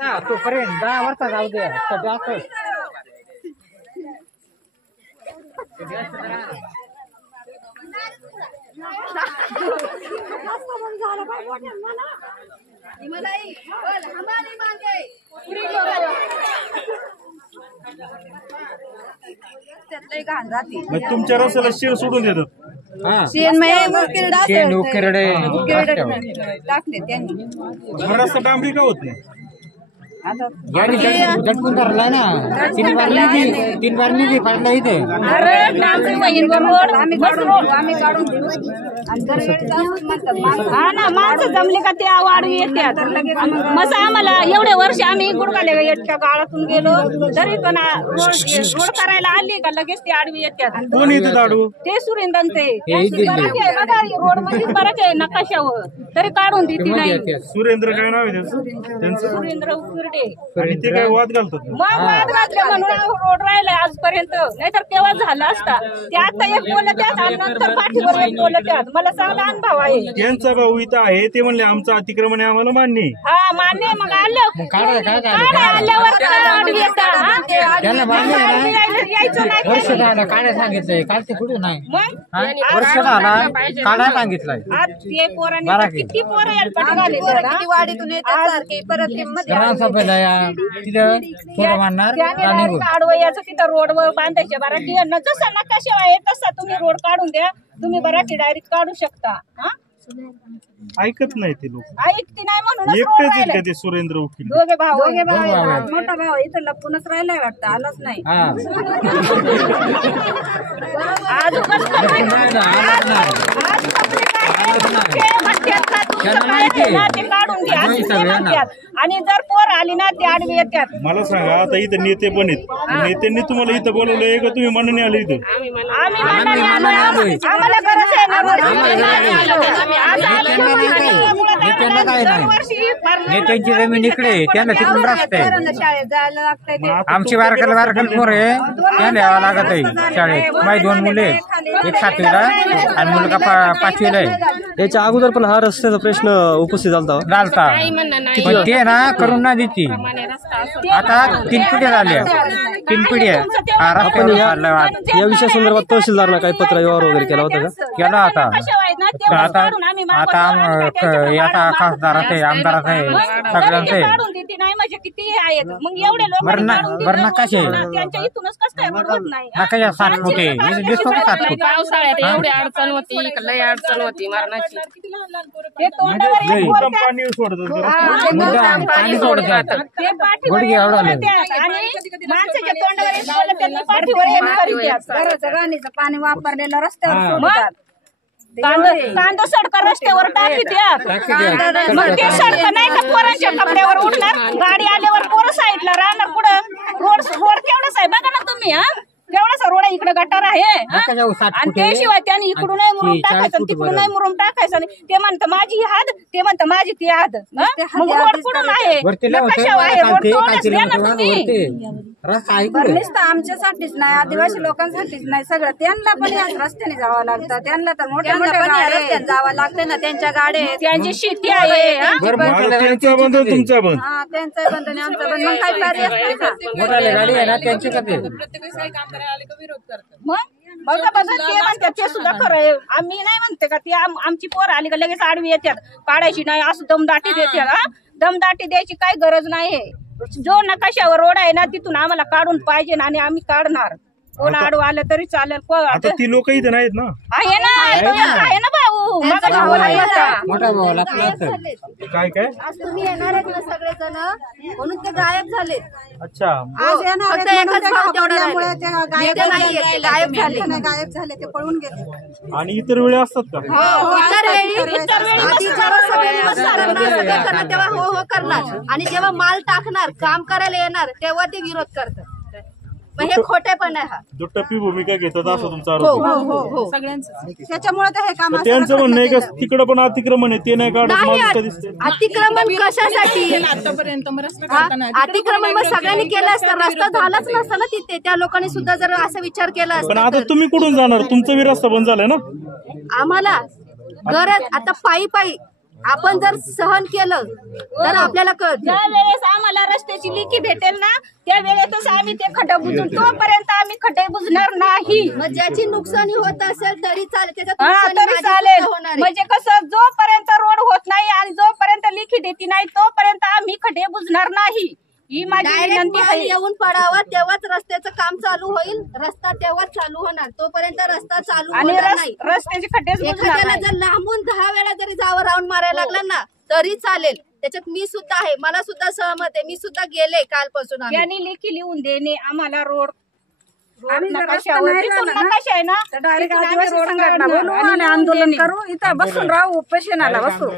तोपर्यंत 10 वर्ष जाऊ दे जास्त तुमच्या रस्त्याला शेण सोडून देतात रस्ता डांबरी का होत नाही झटकून धरलाय ना 3 बार निधी पडला इथे माणसं जमले का ते वाढवी येतात मग आम्हाला एवढे वर्ष आम्ही गुडगाले येतच्या गाळातून गेलो तरी पण रोड करायला आली का लगेच ते आडवी येतात कोण येतात आडू ते सुरेंद्रन ते बघा रोड मध्ये बरंच आहे नकाशावर तरी काढून देते नाही सुरेंद्र काय नाव आहे त्यांचं सुरेंद्र उर्डे आणि ते काय वाद घालतात मग वाद घातले म्हणून रोड राहिलाय आजपर्यंत नाहीतर तेव्हा झाला असता ते आता एक बोलत आहेत आणि नंतर पाठीवर एक बोलत आहेत मला चांगला अनुभव आहे त्यांचा भाऊ इथं आहे ते म्हणले आमचं अतिक्रमण आहे आम्हाला मान्य आहे हा मान्य मग आल्यावर यायचं नाही वर्ष झालं काढायला सांगितलंय काल ते कुठे नाही मग वर्ष झाला काढायला सांगितलंय आज ते पोरांनी किती पोरं किती वाडीतून येतात सारखे परत ग्रामसभेला या तिथं थोडं मानणार आडवयाचं तिथं रोडवर बांधायचे बराठी जसा नकाशा आहे तसा तुम्ही रोड काढून द्या तुम्ही बराठी डायरेक्ट काढू शकता ऐकत नाही ते लोक ऐकते नाही म्हणून एकटेच आहेत का ते सुरेंद्र वकील दोघे भाऊ मोठा भाऊ इथं लपूनच राहिलाय वाटतं आलाच नाही आणि जर पोर आली ना ते आडवी येतात मला सांगा आता इथं नेते पण आहेत नेत्यांनी तुम्हाला इथं बोलवलंय का तुम्ही मनाने आले इथं आम्हाला गरज आहे नेत्यांची जमीन इकडे त्यांना तिकडून रस्ते शाळेत जायला लागतंय आमची वारकल पोर आहे त्यांना यावं लागत आहे शाळेत माझी 2 मुले एक 7वीला आणि मुलगा 5वीला आहे याच्या अगोदर पण हा रस्त्याचा प्रश्न उपस्थित झालता पण ते ना करून ना देते आता 3 पिढ्या झाल्या 3 पिढ्या आपण या विषयासंदर्भात तहसीलदारना काही पत्र व्यवहार वगैरे केला होता का केला होता आता खासदारात आहे आमदारात आहे सगळ्यांचं आहे बरं नकाशे इथूनच कसं काय होत नाही नकाशा 7 फूट आहे दिसतो का 7 फूट पावसाळ्यात एवढी अडचण होती लय अडचण होती मरणाची पाणी सोडतात पाणी सोडतात गुडघे एवढं माणसाच्या तोंडावर पाणी वापरलेलं रस्त्यावर कांदा सडका रस्त्यावर टाकीत्यात मग ते सडका नाही का पोरांच्या कपड्यावर उठणार गाडी आल्यावर पोरं साईडला राहणार पुढं रोड केवढाच आहे बघा ना तुम्ही केवढासा रोड इकडे गटार आहे आणि त्याशिवाय त्याने इकडून नाही मुरुम टाकायचं तिकडून नाही मुरुम टाकायचं आणि ते म्हणतं माझी ही हात ते म्हणतं माझी ती हात मग रोड कुठून आहे आमच्यासाठीच नाही आदिवासी लोकांसाठीच नाही सगळं त्यांना पण रस्त्याने जावं लागतं त्यांना तर मोठ्या मोठ्या रस्त्याने जावं लागतं ना त्यांच्या गाड्या त्यांची शेती आहे त्यांचा बंद तुमचा बंद त्यांचा बंद आणि आमचा बंद मग काय पर्याय गाडी आहे ना त्यांची कधी मग बघा बघा ते म्हणतात ते सुद्धा खरं आहे आम्ही नाही म्हणते का ती आमची पोर आली का लगेच आडवी येतात काढायची नाही असं दमदाटी देतात दमदाटी द्यायची काही गरज नाही जो नकाशावर रोड आहे ना तिथून आम्हाला काढून पाहिजे आणि आम्ही काढणार कोण आडू आलं तरी चालेल आता ती लोक इथं नाहीत ना आहे ना भाऊ मोठा भाऊ काय काय आज तुम्ही येणार आहेत ना सगळेजण म्हणून ते गायब झाले अच्छा गायब झाले ते पळून गेले आणि इतर वेळी असतात का तेव्हा हो हो करणार आणि जेव्हा माल टाकणार काम करायला येणार तेव्हा ते विरोध करतात हे खोटेपण आहे हा जो टप्पी भूमिका घेतात असं तुमचा आरोप त्याच्यामुळे हे काम त्यांचं म्हणणं आहे का तिकडं पण अतिक्रमण आहे ते नाही काढत अतिक्रमण कशासाठी अतिक्रमण मग सगळ्यांनी केलं असतं रस्ता झालाच नसता ना तिथे त्या लोकांनी सुद्धा जर असा विचार केला पण आता तुम्ही कुठून जाणार तुमचा बी रस्ता बंद झालाय ना आम्हाला गरज आता पायी आपण जर सहन केलं तर आपल्याला कळत ज्या वेळेस आम्हाला रस्त्याची लेखी भेटेल ना त्या वेळेतच आम्ही ते खड्डे बुजून, तोपर्यंत आम्ही खड्डे बुजणार नाही. ज्याची नुकसानी होत असेल तरी चालेल, त्याच्यात हा नुकसानी तरी माझी चालेल. सुद्धा होणार आहे. म्हणजे कसं जोपर्यंत रोड होत नाही आणि जोपर्यंत लेखी देती नाही तोपर्यंत आम्ही खड्डे बुजणार नाही. ही माझी डायरेक्ट विनंती माल आहे. येऊन पडावा तेव्हाच रस्त्याचं काम चालू होईल, रस्ता तेव्हाच चालू होणार, तोपर्यंत रस्ता चालू आणि होणार नाही. रस्त्याचे खड्डेच बुजणार एखाद्याला नाही. जर लांबून 10 वेळा जरी जावं राऊंड मारायला लागला ना तरी चालेल, त्याच्यात मी सुद्धा आहे, मला सुद्धा सहमत आहे, मी सुद्धा गेले कालपासून आम्ही. त्यांनी लेखी लिहून देणे आम्हाला रोड आम्ही जर रस्ता नकाशावर नाही तिथून लावला ना, नकाशा आहे ना तर डायरेक्ट तिथून आम्ही आदिवासी रोड संघटना काढणार बोलवू आणि आणि लिहून आंदोलन देणे. करू, इथं बसून राहू, उपोषणाला बसू.